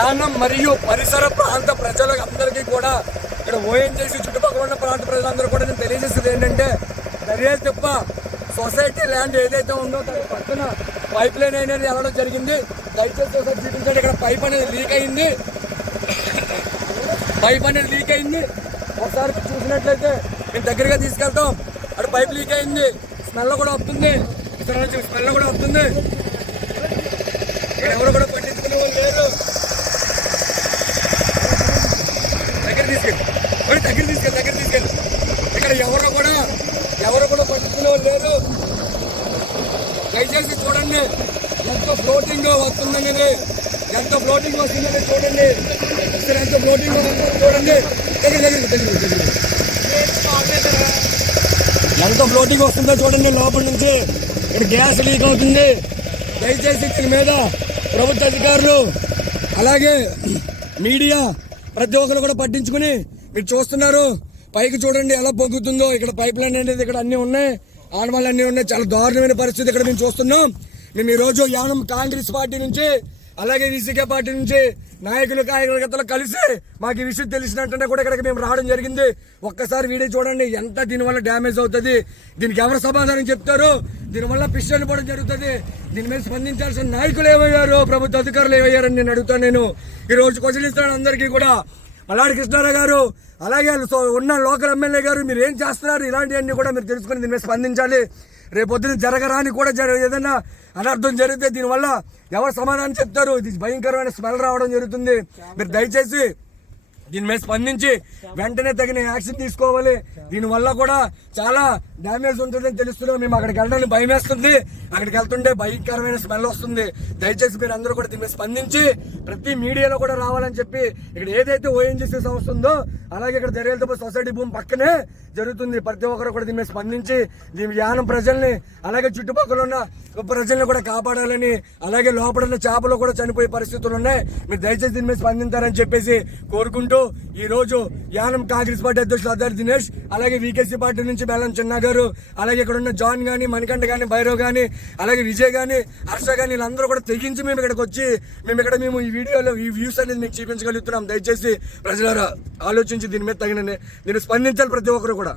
యానం మరియు పరిసర ప్రాంత ప్రజలకు అందరికీ కూడా ఇక్కడ ఓఎన్జీసీ చుట్టుపక్కల ఉన్న ప్రాంత ప్రజలందరూ కూడా నేను తెలియజేసేది ఏంటంటే దర్యాలు తిప్ప సొసైటీ ల్యాండ్ ఏదైతే ఉందో దాని పక్కన పైప్ లైన్ అనేది వెళ్ళడం జరిగింది. దయచేసి ఒకసారి చూపించండి. ఇక్కడ పైప్ అనేది లీక్ అయింది. ఒకసారి చూసినట్లయితే మేము దగ్గరగా తీసుకెళ్తాం. అక్కడ పైప్ లీక్ అయింది. స్మెల్ కూడా వస్తుంది. ఇక్కడ ఎవరు కూడా పట్టించుకునే వాళ్ళు లేరు. దగ్గర తీసుకెళ్ళి ఇక్కడ ఎవరు కూడా పట్టించుకునే వాళ్ళు లేరు. దయచేసి చూడండి ఎంత ఫ్లోటింగ్ వస్తుందనేది, ఎంత ఫ్లోటింగ్ వస్తుందని చూడండి. ఎంత ఫ్లోటింగ్ వస్తుందో చూడండి. లోపల నుంచి ఇక్కడ గ్యాస్ లీక్ అవుతుంది. దయచేసి దీని మీద ప్రభుత్వ అధికారులు అలాగే మీడియా ప్రతి ఒక్కరు కూడా పట్టించుకుని మీరు చూస్తున్నారు. పైకి చూడండి ఎలా పొంగుతుందో. ఇక్కడ పైప్ లైన్ అనేది ఇక్కడ అన్ని ఉన్నాయి, ఆనవాళ్ళు అన్నీ ఉన్నాయి. చాలా దారుణమైన పరిస్థితి ఇక్కడ మేము చూస్తున్నాం. మేము ఈరోజు యానం కాంగ్రెస్ పార్టీ నుంచి అలాగే విసికే పార్టీ నుంచి నాయకులు కార్యకర్తలు కలిసి మాకు ఈ విషయం తెలిసినట్టుంటే కూడా ఇక్కడికి మేము రావడం జరిగింది. ఒక్కసారి వీడియో చూడండి ఎంత దీనివల్ల డ్యామేజ్ అవుతుంది, దీనికి ఎవరు సమాధానం చెప్తారు, దీనివల్ల పిస్టల్ పోవడం జరుగుతుంది. దీని మీద స్పందించాల్సిన నాయకులు ఏమయ్యారు, ప్రభుత్వ అధికారులు ఏమయ్యారని నేను అడుగుతాను. నేను ఈ రోజు క్వశ్చన్ ఇస్తాను అందరికీ కూడా. మల్లాడి కృష్ణారావు గారు అలాగే ఉన్న లోకల్ ఎమ్మెల్యే గారు మీరు ఏం చేస్తున్నారు, ఇలాంటివన్నీ కూడా మీరు తెలుసుకుని దీని మీద స్పందించాలి. రేపొద్దున జరగరాని కూడా ఏదైనా అనర్థం జరిగితే దీనివల్ల ఎవరు సమాధానం చెప్తారు. ఇది భయంకరమైన స్మెల్ రావడం జరుగుతుంది. మీరు దయచేసి దీని మీద స్పందించి వెంటనే తగిన యాక్షన్ తీసుకోవాలి. దీనివల్ల కూడా చాలా డ్యామేజ్ ఉంటుందని తెలుస్తున్నాం. మేము అక్కడికి వెళ్ళడానికి భయం వేస్తుంది. అక్కడికి వెళ్తుంటే భయంకరమైన స్మెల్ వస్తుంది. దయచేసి మీరు అందరూ కూడా దీని మీద స్పందించి ప్రతి మీడియాలో కూడా రావాలని చెప్పి ఇక్కడ ఏదైతే ఓఎన్జీసీ సంస్థ ఉందో అలాగే ఇక్కడ దర్యాలతో సొసైటీ భూమి పక్కనే జరుగుతుంది. ప్రతి ఒక్కరు కూడా దీని మీద స్పందించి దీని యానం ప్రజల్ని అలాగే చుట్టుపక్కల ఉన్న ప్రజల్ని కూడా కాపాడాలని, అలాగే లోపల ఉన్న చేపలు కూడా చనిపోయే పరిస్థితులు ఉన్నాయి. మీరు దయచేసి దీని మీద స్పందించారని చెప్పేసి కోరుకుంటూ ఈ రోజు యానం కాంగ్రెస్ పార్టీ అధ్యక్షులు అద్దారి దినేష్ అలాగే వికేసీ పార్టీ నుంచి బెల్లం చిన్న గారు అలాగే ఇక్కడ ఉన్న జాన్ గాని, మణికంఠ గాని, భైరవ్ గాని, అలాగే విజయ్ గాని, హర్ష గాని వీళ్ళందరూ కూడా తెగించి మేము ఇక్కడికి వచ్చి మేము ఈ వీడియోలో ఈ వ్యూస్ అనేది మీకు చూపించగలుగుతున్నాం. దయచేసి ప్రజలారా ఆలోచించి దీని మీద దీన్ని స్పందించాలి ప్రతి ఒక్కరు కూడా.